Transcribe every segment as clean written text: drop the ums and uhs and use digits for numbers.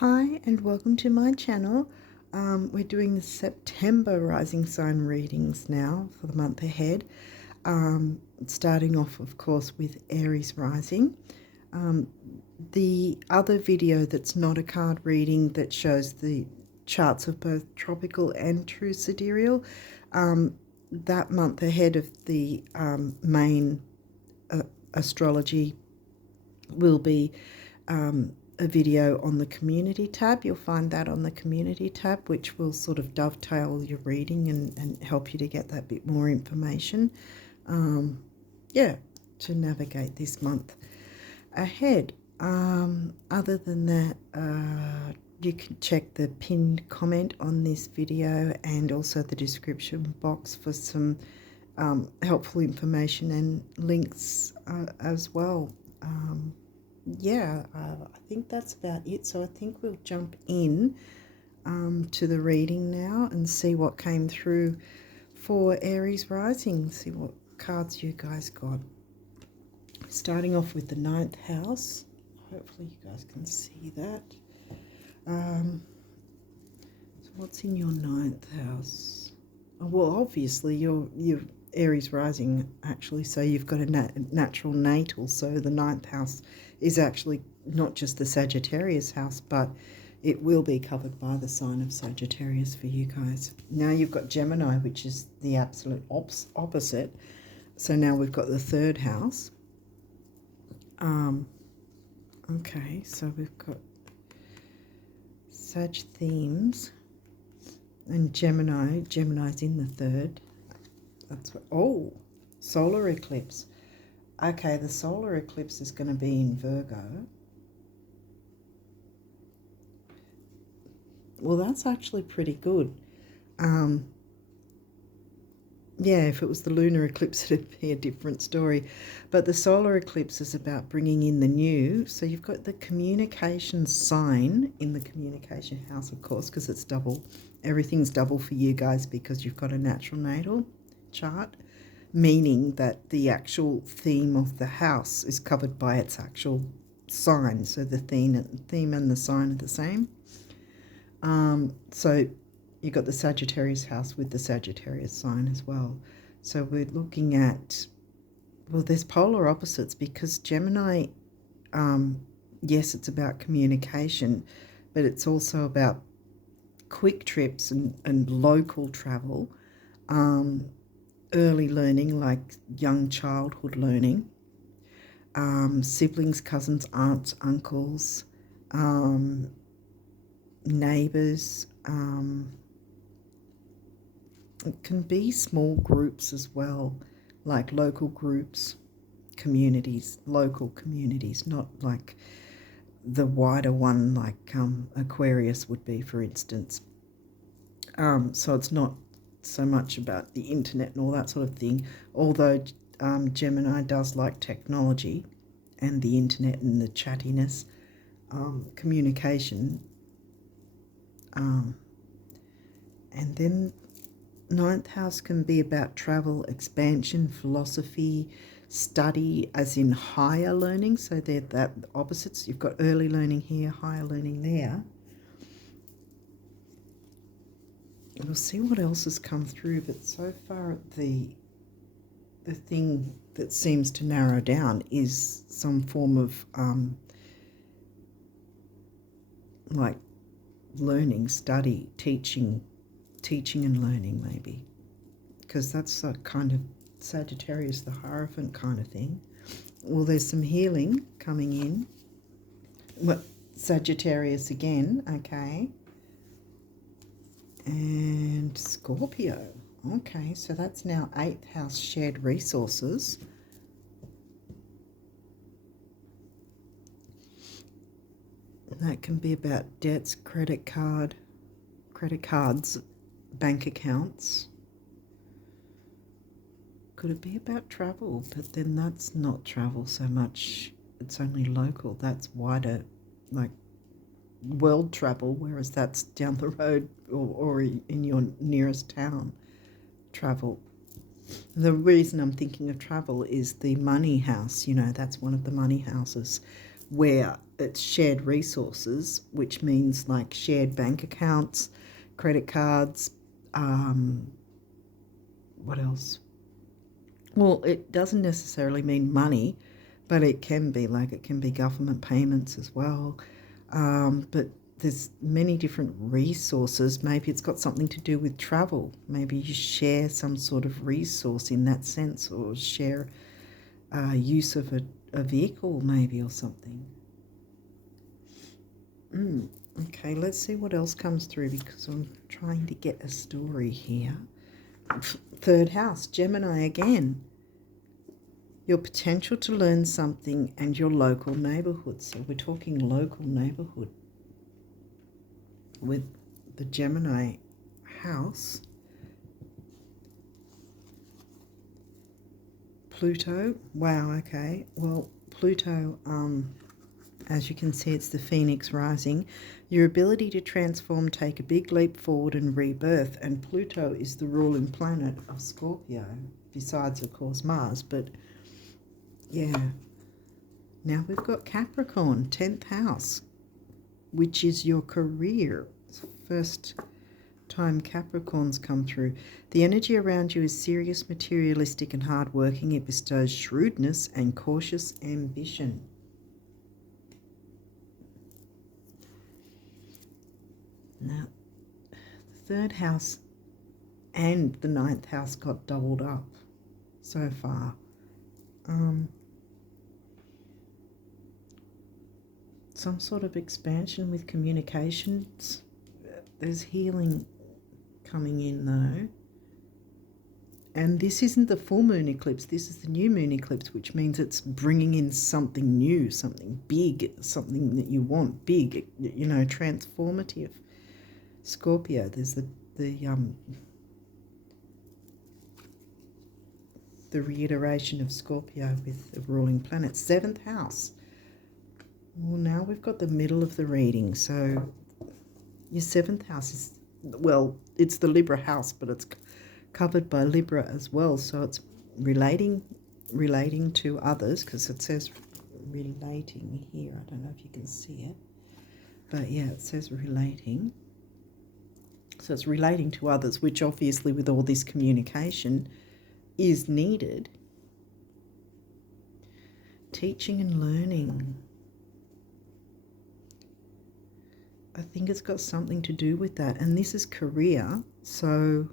Hi and welcome to my channel. We're doing the September rising sign readings now for the month ahead. Starting off, of course, with Aries rising. The other video that's not a card reading that shows the charts of both tropical and true sidereal, that month ahead of the main astrology will be a video on the community tab. You'll find that on the community tab, which will sort of dovetail your reading and help you to get that bit more information. To navigate this month ahead. Other than that, you can check the pinned comment on this video and also the description box for some helpful information and links as well. I think that's about it. So I think we'll jump in to the reading now and see what came through for Aries rising. See what cards you guys got. Starting off with the 9th house. Hopefully you guys can see that. So what's in your 9th house? Oh, well, obviously you're Aries rising, actually, so you've got a natural natal, so the 9th house is actually not just the Sagittarius house, but it will be covered by the sign of Sagittarius for you guys. Now you've got Gemini, which is the absolute opposite, so now we've got the 3rd house. Okay, so we've got Sag themes and Gemini's in the 3rd. That's what, solar eclipse. Okay, the solar eclipse is going to be in Virgo. Well, that's actually pretty good. If it was the lunar eclipse, it'd be a different story. But the solar eclipse is about bringing in the new. So you've got the communication sign in the communication house, of course, because it's double. Everything's double for you guys because you've got a natural natal chart, meaning that the actual theme of the house is covered by its actual sign. So the theme and the sign are the same. So you've got the Sagittarius house with the Sagittarius sign as well. So we're looking at, well, there's polar opposites because Gemini, yes, it's about communication, but it's also about quick trips and local travel, early learning, like young childhood learning, siblings, cousins, aunts, uncles, neighbours. It can be small groups as well, like local groups, communities, local communities, not like the wider one like Aquarius would be, for instance. So it's not so much about the internet and all that sort of thing, although Gemini does like technology and the internet and the chattiness, communication. And then 9th house can be about travel, expansion, philosophy, study, as in higher learning. So they're that opposites. You've got early learning here, higher learning there. We'll see what else has come through, but so far the thing that seems to narrow down is some form of like learning, study, teaching and learning, maybe, because that's a kind of Sagittarius, the Hierophant kind of thing. Well, there's some healing coming in. What, Sagittarius again, okay. And Scorpio. Okay, so that's now 8th house, shared resources. And that can be about debts, credit cards, bank accounts. Could it be about travel? But then that's not travel so much. It's only local. That's wider, like world travel, whereas that's down the road or in your nearest town travel. The reason I'm thinking of travel is the money house. You know, that's one of the money houses where it's shared resources, which means like shared bank accounts, credit cards, what else? Well, it doesn't necessarily mean money, but it can be government payments as well. But there's many different resources. Maybe it's got something to do with travel. Maybe you share some sort of resource in that sense, or share use of a vehicle maybe, or something. Okay, let's see what else comes through, because I'm trying to get a story here. Third house, Gemini again. Your potential to learn something and your local neighbourhood. So we're talking local neighbourhood with the Gemini house. Pluto, wow, okay. Well, Pluto, as you can see, it's the Phoenix rising. Your ability to transform, take a big leap forward and rebirth. And Pluto is the ruling planet of Scorpio, besides, of course, Mars. But, yeah. Now we've got Capricorn, 10th house, which is your career. It's the first time Capricorns come through. The energy around you is serious, materialistic and hardworking. It bestows shrewdness and cautious ambition. Now, the third house and the ninth house got doubled up so far. Some sort of expansion with communications. There's healing coming in though. And this isn't the full moon eclipse, this is the new moon eclipse, which means it's bringing in something new, something big, something that you want, big, you know, transformative. Scorpio, there's the reiteration of Scorpio with the ruling planet. 7th house. Well, now we've got the middle of the reading. So your 7th house is, well, it's the Libra house, but it's covered by Libra as well. So it's relating to others, because it says relating here. I don't know if you can see it. But yeah, it says relating. So it's relating to others, which obviously with all this communication is needed. Teaching and learning. I think it's got something to do with that. And this is career. So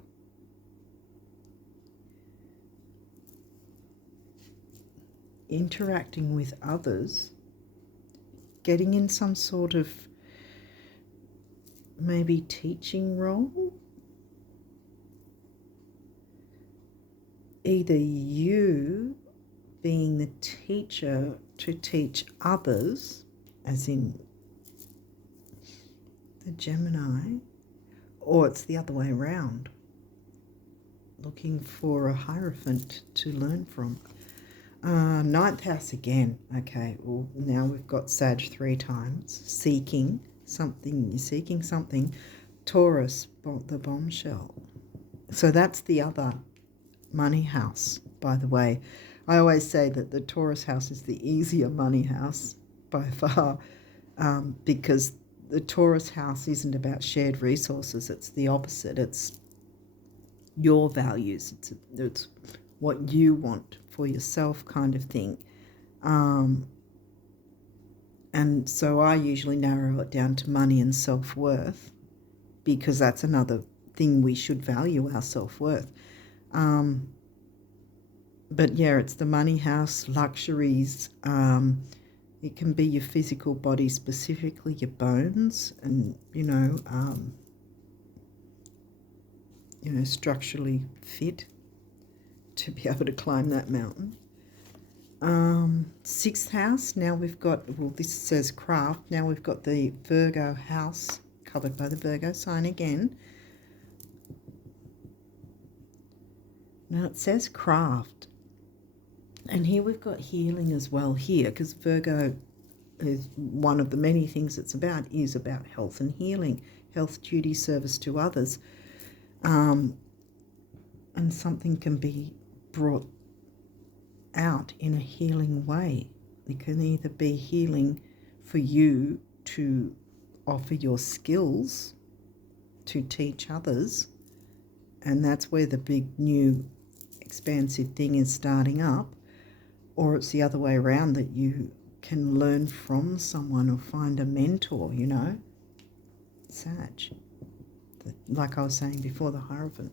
interacting with others, getting in some sort of maybe teaching role. Either you being the teacher to teach others, as in the Gemini, or it's the other way around, looking for a hierophant to learn from. 9th house again. Okay, well, now we've got Sag 3 times. Seeking something, you're seeking something. Taurus, the bombshell. So that's the other money house, by the way. I always say that the Taurus house is the easier money house by far, because the Taurus house isn't about shared resources. It's the opposite. It's your values. It's what you want for yourself, kind of thing. And so I usually narrow it down to money and self-worth, because that's another thing we should value, our self-worth. But yeah, it's the money house, luxuries. It can be your physical body, specifically your bones, and structurally fit to be able to climb that mountain. 6th house. Now we've got, well, this says craft. Now we've got the Virgo house covered by the Virgo sign again. Now it says craft. And here we've got healing as well here, because Virgo is one of the many things it's about, is about health and healing, health, duty, service to others. And something can be brought out in a healing way. It can either be healing for you to offer your skills to teach others, and that's where the big new expansive thing is starting up, or it's the other way around, that you can learn from someone or find a mentor, you know. Sag, like I was saying before, the Hierophant.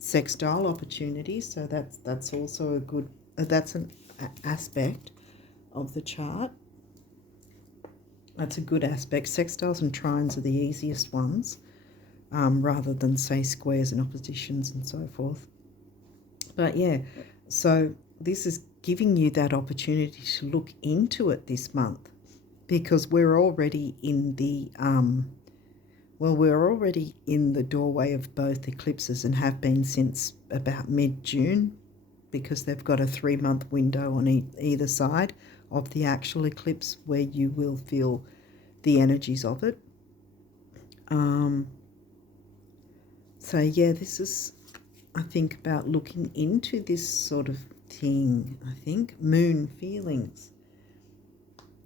Sextile opportunities, so that's also a good, that's an aspect of the chart. That's a good aspect. Sextiles and trines are the easiest ones, rather than, say, squares and oppositions and so forth. But yeah, so this is giving you that opportunity to look into it this month, because we're already in the we're already in the doorway of both eclipses, and have been since about mid-June, because they've got a 3-month window on either side of the actual eclipse where you will feel the energies of it. So yeah, this is, I think, about looking into this sort of thing. I think moon feelings.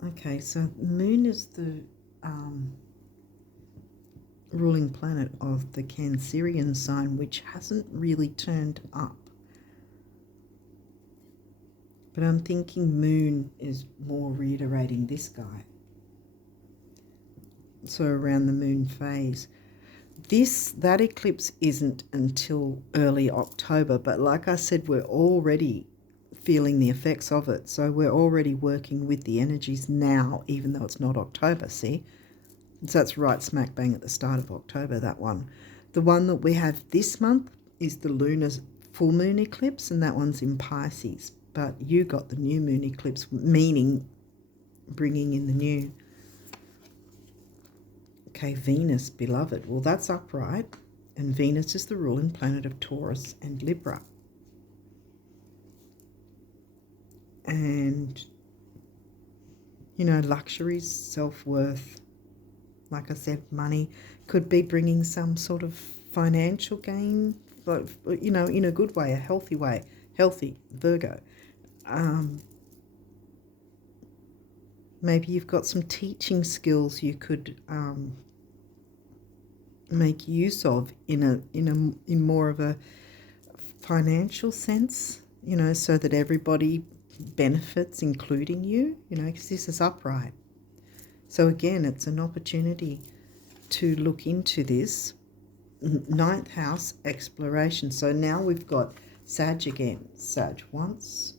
Okay, so moon is the ruling planet of the Cancerian sign, which hasn't really turned up. But I'm thinking moon is more reiterating this guy. So around the moon phase. That eclipse isn't until early October, but like I said, we're already feeling the effects of it. So we're already working with the energies now, even though it's not October, see? So that's right smack bang at the start of October, that one. The one that we have this month is the lunar full moon eclipse, and that one's in Pisces. But you got the new moon eclipse, meaning bringing in the new. Okay, Venus, beloved. Well, that's upright, and Venus is the ruling planet of Taurus and Libra. And, you know, luxuries, self-worth, like I said, money, could be bringing some sort of financial gain, but, you know, in a good way, a healthy way. Healthy, Virgo. Maybe you've got some teaching skills you could make use of in more of a financial sense, you know, so that everybody benefits, including you, you know, because this is upright. So again, it's an opportunity to look into this. 9th house, exploration. So now we've got Sag again. Sag once,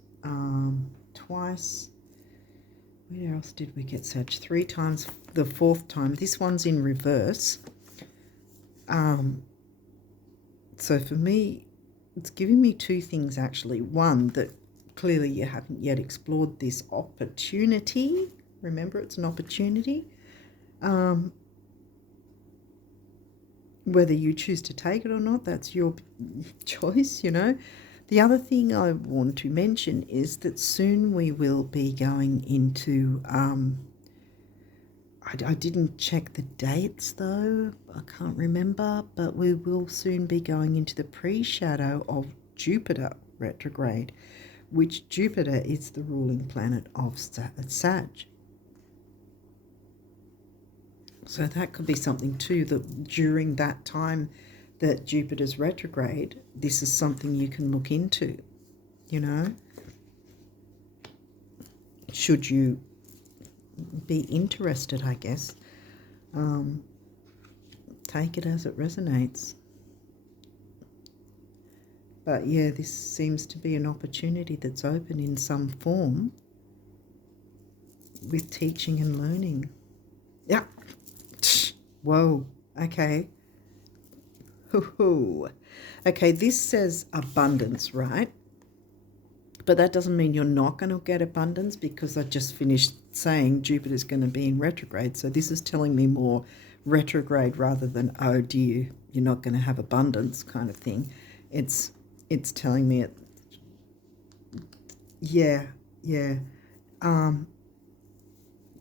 twice. Where else did we get Sag? 3 times, the 4th time. This one's in reverse. So for me, it's giving me 2 things actually. One, that clearly you haven't yet explored this opportunity. Remember, it's an opportunity. Whether you choose to take it or not, that's your choice, you know. The other thing I want to mention is that soon we will be going into, I didn't check the dates though, I can't remember, but we will soon be going into the pre-shadow of Jupiter retrograde, which Jupiter is the ruling planet of Sag. So that could be something too, that during that time that Jupiter's retrograde, this is something you can look into, you know, should you be interested, I guess. Take it as it resonates. But yeah, this seems to be an opportunity that's open in some form with teaching and learning. Yeah. Whoa. Okay. Okay, this says abundance, right? But that doesn't mean you're not going to get abundance, because I just finished saying Jupiter's going to be in retrograde. So this is telling me more retrograde rather than, oh dear, you're not going to have abundance kind of thing. It's telling me it. Yeah.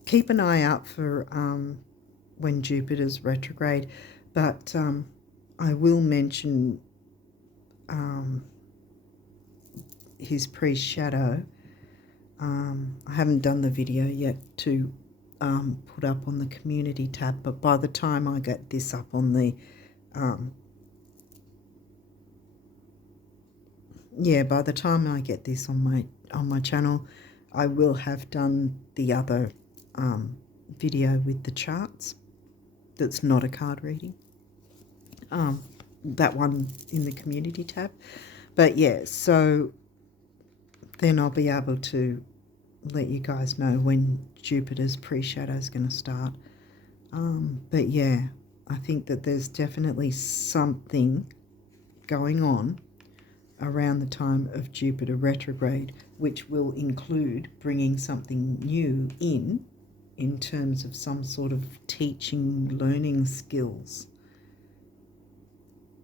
Keep an eye out for when Jupiter's retrograde, but I will mention his pre-shadow I haven't done the video yet to put up on the community tab, but by the time I get this up on the by the time I get this on my channel, I will have done the other video with the charts. That's not a card reading. That one in the community tab. But yeah, so then I'll be able to let you guys know when Jupiter's pre-shadow is going to start. But yeah, I think that there's definitely something going on around the time of Jupiter retrograde, which will include bringing something new in terms of some sort of teaching, learning skills.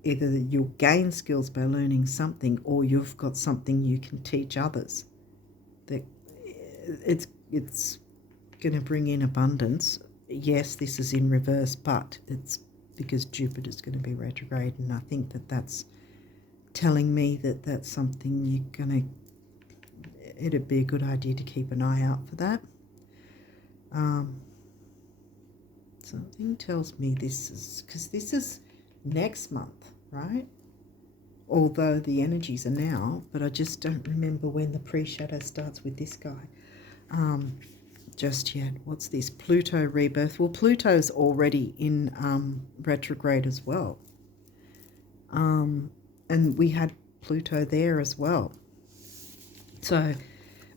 Either you'll gain skills by learning something, or you've got something you can teach others. That it's going to bring in abundance. Yes, this is in reverse, but it's because Jupiter's going to be retrograde, and I think that that's telling me that that's something it'd be a good idea to keep an eye out for that. Something tells me this is next month, right? Although the energies are now, but I just don't remember when the pre-shadow starts with this guy just yet. What's this? Pluto rebirth. Well, Pluto's already in retrograde as well. And we had Pluto there as well. So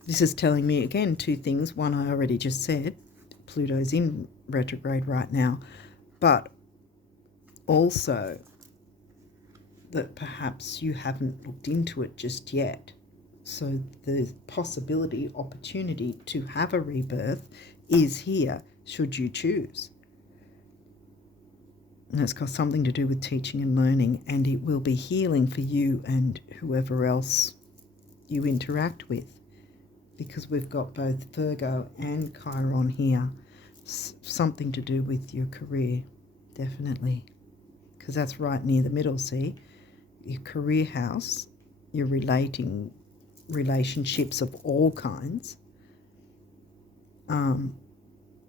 this is telling me, again, two things. One, I already just said, Pluto's in retrograde right now. But also that perhaps you haven't looked into it just yet. So the possibility, opportunity to have a rebirth is here, should you choose. And it's got something to do with teaching and learning, and it will be healing for you and whoever else you interact with, because we've got both Virgo and Chiron here. Something to do with your career, definitely, because that's right near the middle, see? Your career house, your relationships of all kinds,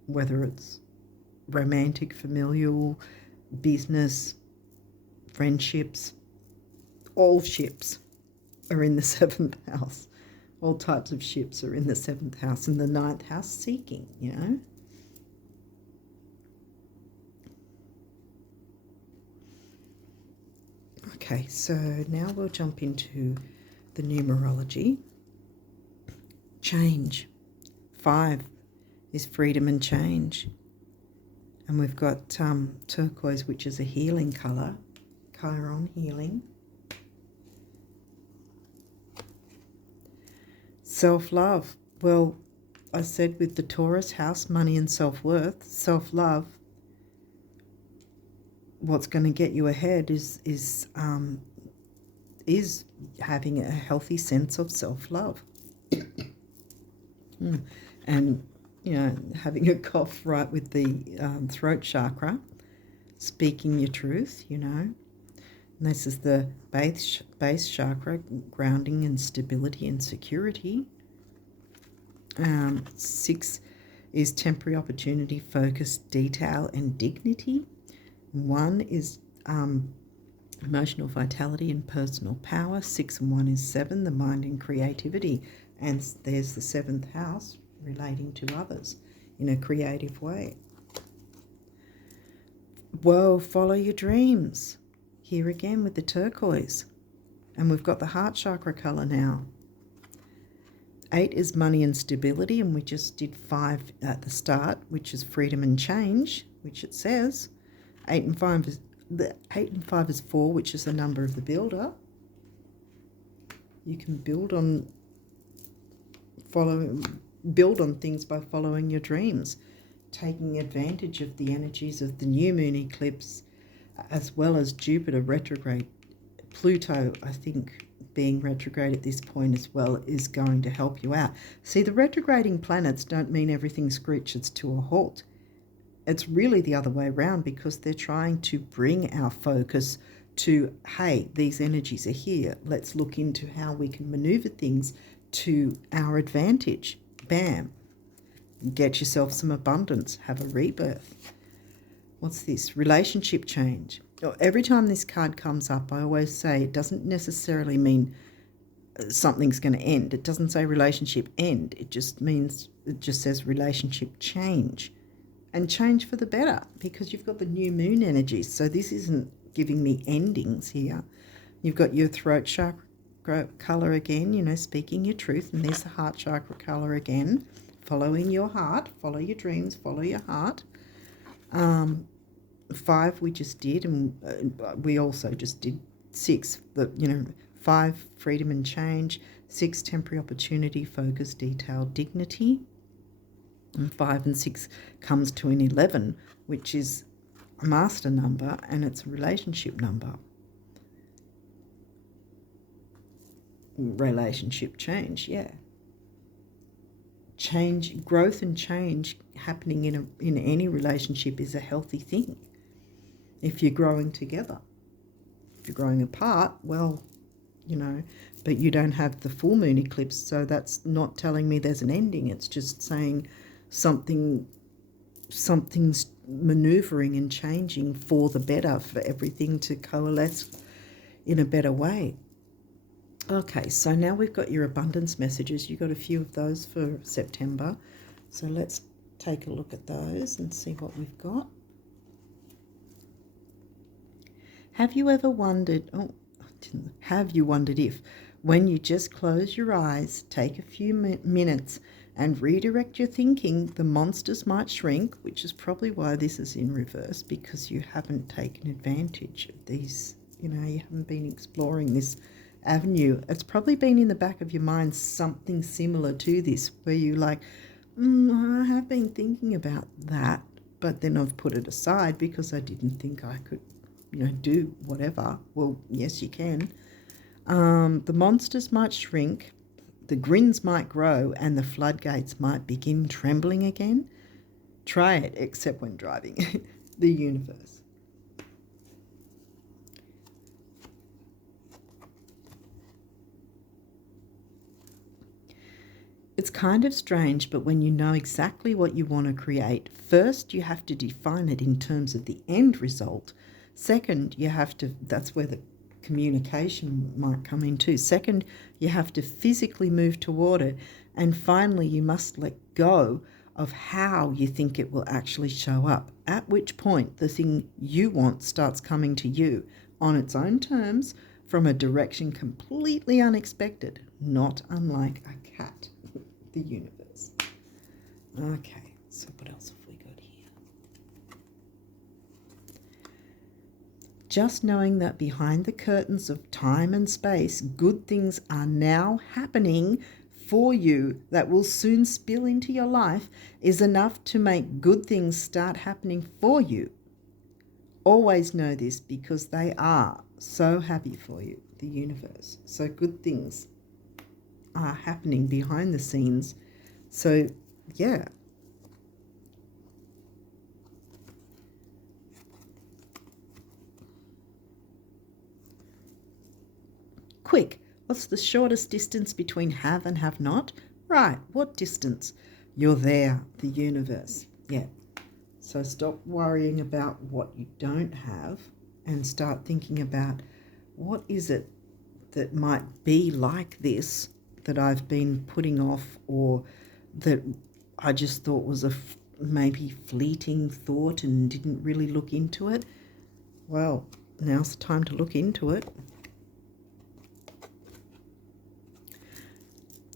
whether it's romantic, familial, business, friendships, all ships are in the 7th house. All types of ships are in the 7th house, and the 9th house seeking, you know. Okay, so now we'll jump into the numerology. Change. 5 is freedom and change. And we've got turquoise, which is a healing colour. Chiron, healing. Self-love. Well, I said with the Taurus house, money and self-worth, self-love, what's going to get you ahead is having a healthy sense of self-love. And, you know, having a cough right with the throat chakra, speaking your truth, you know. And this is the base chakra, grounding and stability and security. 6 is temporary opportunity, focus, detail and dignity. 1 is emotional vitality and personal power. 6 and 1 is 7, the mind and creativity. And there's the 7th house, relating to others in a creative way. Whoa, follow your dreams. Here again with the turquoise. And we've got the heart chakra colour now. 8 is money and stability, and we just did 5 at the start, which is freedom and change, which it says. 8 and 5 is 4, which is the number of the builder. You can build on things by following your dreams, taking advantage of the energies of the new moon eclipse, as well as Jupiter retrograde. Pluto, I think, being retrograde at this point as well, is going to help you out. See, the retrograding planets don't mean everything screeches to a halt. It's really the other way around, because they're trying to bring our focus to, hey, these energies are here. Let's look into how we can maneuver things to our advantage. Bam. Get yourself some abundance. Have a rebirth. What's this? Relationship change. Every time this card comes up, I always say it doesn't necessarily mean something's going to end. It doesn't say relationship end. It just says relationship change. And change for the better, because you've got the new moon energy. So this isn't giving me endings here. You've got your throat chakra colour again, speaking your truth. And there's the heart chakra colour again. Following your heart. Follow your dreams. Follow your heart. 5 we just did, and we also just did 6. 5, freedom and change. 6, temporary opportunity, focus, detail, dignity. And 5 and 6 comes to an 11, which is a master number, and it's a relationship number. Relationship change, yeah. Change, growth and change happening in any relationship is a healthy thing. If you're growing together. If you're growing apart, well, but you don't have the full moon eclipse, so that's not telling me there's an ending. It's just saying something's maneuvering and changing for the better, for everything to coalesce in a better way. Okay, so now we've got your abundance messages. You've got a few of those for September. So let's take a look at those and see what we've got. Have you ever wondered, if when you just close your eyes, take a few minutes and redirect your thinking, the monsters might shrink, which is probably why this is in reverse, because you haven't taken advantage of these, you haven't been exploring this avenue. It's probably been in the back of your mind something similar to this, where you're like, I have been thinking about that, but then I've put it aside because I didn't think I could, do whatever. Well, yes, you can. The monsters might shrink, the grins might grow, and the floodgates might begin trembling again. Try it, except when driving. The universe. It's kind of strange, but when you know exactly what you want to create, first you have to define it in terms of the end result. Second, that's where the communication might come in too. Second, you have to physically move toward it. And finally, you must let go of how you think it will actually show up, at which point the thing you want starts coming to you on its own terms from a direction completely unexpected, not unlike a cat. The universe. Okay, so what else have we got here? Just knowing that behind the curtains of time and space, good things are now happening for you that will soon spill into your life is enough to make good things start happening for you. Always know this, because they are so happy for you, the universe. So good things are happening behind the scenes. So, yeah. Quick, what's the shortest distance between have and have not? Right, what distance? You're there, the universe. Yeah. So stop worrying about what you don't have and start thinking about what is it that might be like this that I've been putting off, or that I just thought was maybe fleeting thought and didn't really look into it. Well, now's the time to look into it.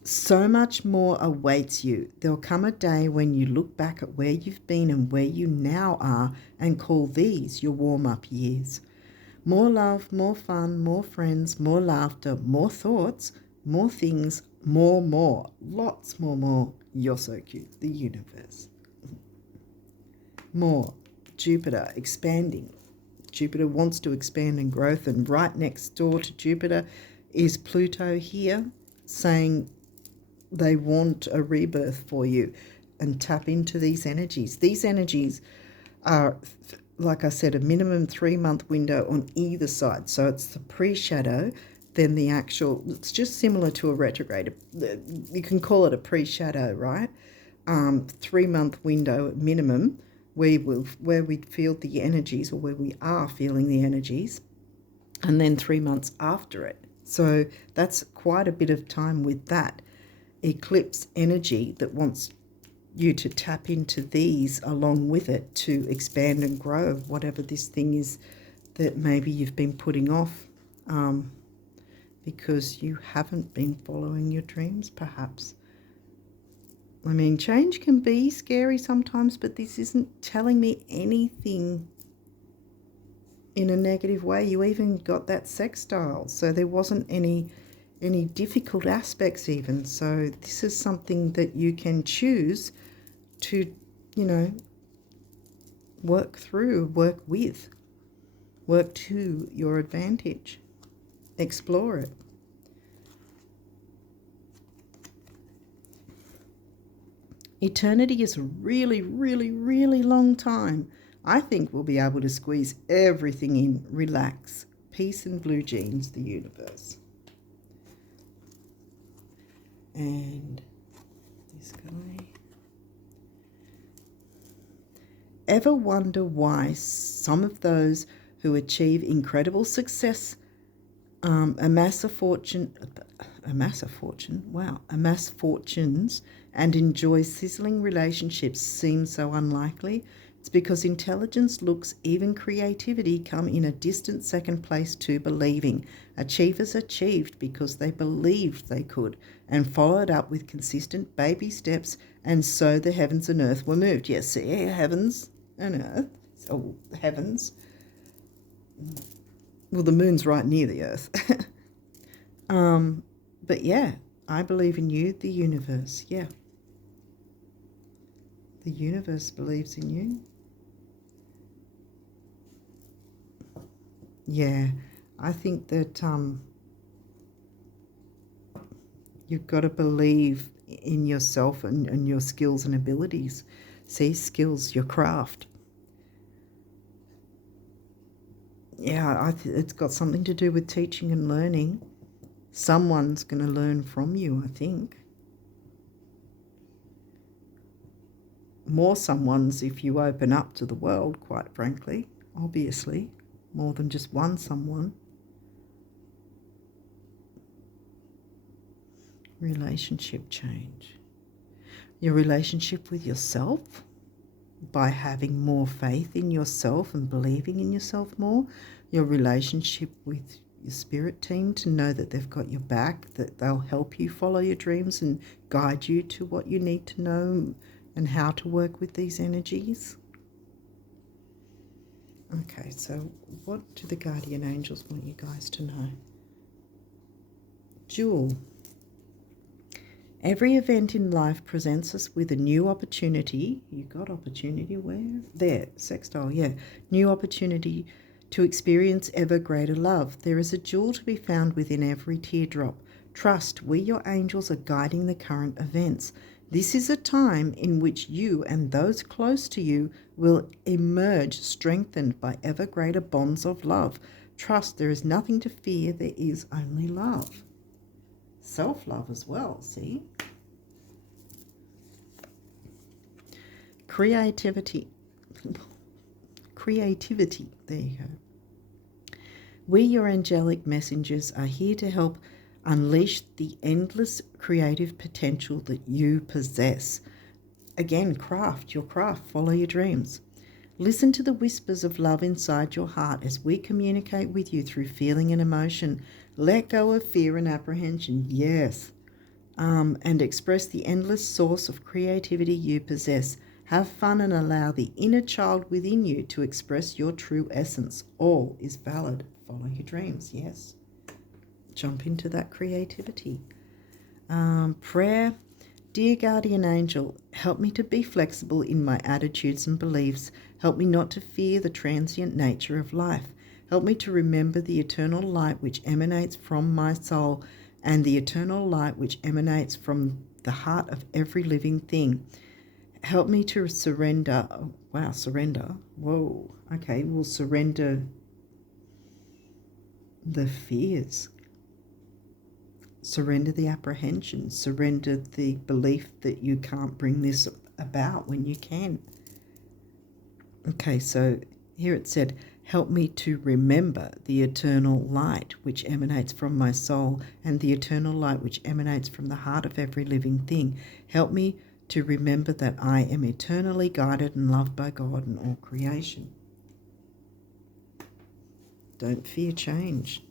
So much more awaits you. There'll come a day when you look back at where you've been and where you now are and call these your warm-up years. More love, more fun, more friends, more laughter, more thoughts, more things, more, lots more. You're so cute, the universe. More, Jupiter expanding. Jupiter wants to expand and growth, and right next door to Jupiter is Pluto here, saying they want a rebirth for you, and tap into these energies. These energies are, like I said, a minimum 3-month window on either side. So it's the pre-shadow, than the actual. It's just similar to a retrograde. You can call it a pre-shadow, right? 3-month window at minimum where we feel the energies, or where we are feeling the energies, and then 3 months after it. So that's quite a bit of time with that eclipse energy that wants you to tap into these along with it to expand and grow whatever this thing is that maybe you've been putting off because you haven't been following your dreams, perhaps. I mean, change can be scary sometimes, but this isn't telling me anything in a negative way. You even got that sextile, so there wasn't any difficult aspects even. So this is something that you can choose to, work through, work with, work to your advantage. Explore it. Eternity is a really, really, really long time. I think we'll be able to squeeze everything in. Relax. Peace and blue jeans, the universe. And this guy. Ever wonder why some of those who achieve incredible success amass fortunes and enjoy sizzling relationships seem so unlikely? It's because intelligence, looks, even creativity come in a distant second place to believing. Achievers achieved because they believed they could and followed up with consistent baby steps, and so the heavens and earth were moved. Yes, see, heavens and earth. Oh, heavens. Well, the moon's right near the earth. But yeah, I believe in you, the universe. Yeah. The universe believes in you. Yeah, I think that you've got to believe in yourself and your skills and abilities. See, skills, your craft. Yeah, it's got something to do with teaching and learning. Someone's going to learn from you, I think. More someones if you open up to the world, quite frankly, obviously. More than just one someone. Relationship change. Your relationship with yourself, by having more faith in yourself and believing in yourself more. Your relationship with your spirit team, to know that they've got your back, that they'll help you follow your dreams and guide you to what you need to know and how to work with these energies. Okay, so what do the guardian angels want you guys to know? Jewel. Every event in life presents us with a new opportunity. You got opportunity where? There, sextile, yeah. New opportunity to experience ever greater love. There is a jewel to be found within every teardrop. Trust, we, your angels, are guiding the current events. This is a time in which you and those close to you will emerge strengthened by ever greater bonds of love. Trust, there is nothing to fear, there is only love. Self-love as well, see? Creativity, there you go. We, your angelic messengers, are here to help unleash the endless creative potential that you possess. Again, craft your craft, follow your dreams. Listen to the whispers of love inside your heart as we communicate with you through feeling and emotion. Let go of fear and apprehension, yes, and express the endless source of creativity you possess. Have fun and allow the inner child within you to express your true essence. All is valid. Follow your dreams, yes. Jump into that creativity. Prayer. Dear guardian angel, help me to be flexible in my attitudes and beliefs. Help me not to fear the transient nature of life. Help me to remember the eternal light which emanates from my soul and the eternal light which emanates from the heart of every living thing. Help me to surrender. Oh, wow, surrender. Whoa. Okay, we'll surrender the fears. Surrender the apprehension. Surrender the belief that you can't bring this about when you can. Okay, so here it said, help me to remember the eternal light which emanates from my soul and the eternal light which emanates from the heart of every living thing. Help me to remember that I am eternally guided and loved by God and all creation. Don't fear change.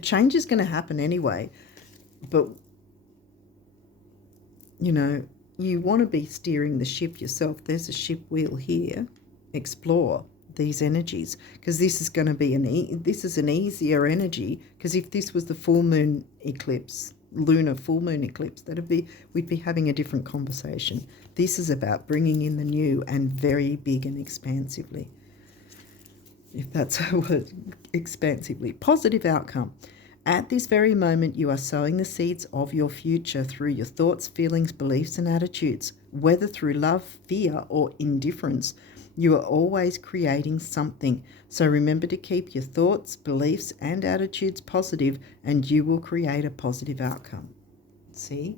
Change is going to happen anyway, but, you know, you want to be steering the ship yourself. There's a ship wheel here. Explore these energies, because this is going to be this is an easier energy, because if this was the full moon eclipse, lunar full moon eclipse, we'd be having a different conversation. This is about bringing in the new and very big and expansively, if that's a word, expansively. Positive outcome. At this very moment, you are sowing the seeds of your future through your thoughts, feelings, beliefs, and attitudes. Whether through love, fear, or indifference, you are always creating something. So remember to keep your thoughts, beliefs, and attitudes positive, and you will create a positive outcome. See?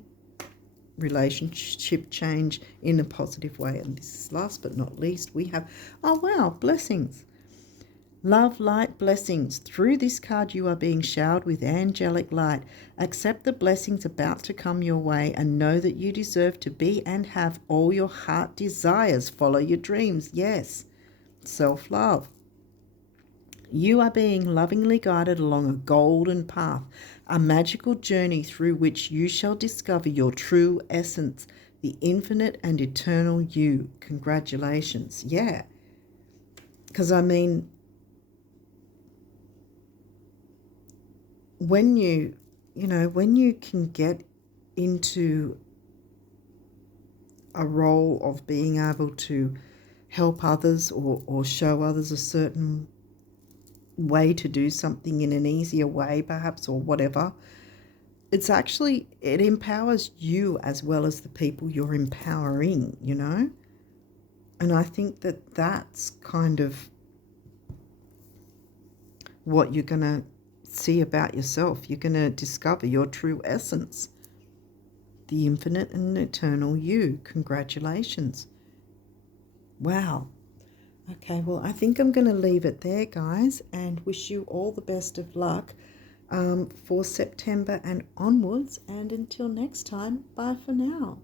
Relationship change in a positive way. And this is last but not least, we have, oh wow, blessings. Love, light, blessings. Through this card, you are being showered with angelic light. Accept the blessings about to come your way and know that you deserve to be and have all your heart desires. Follow your dreams. Yes. Self-love. You are being lovingly guided along a golden path, a magical journey through which you shall discover your true essence, the infinite and eternal you. Congratulations. Yeah. Because, I mean, when you can get into a role of being able to help others or show others a certain way to do something in an easier way, perhaps, or whatever, it empowers you as well as the people you're empowering, you know? And I think that that's kind of what you're going to see about yourself. You're going to discover your true essence, the infinite and eternal you. Congratulations. Wow. Okay, well, I think I'm going to leave it there, guys, and wish you all the best of luck for September and onwards. And until next time, bye for now.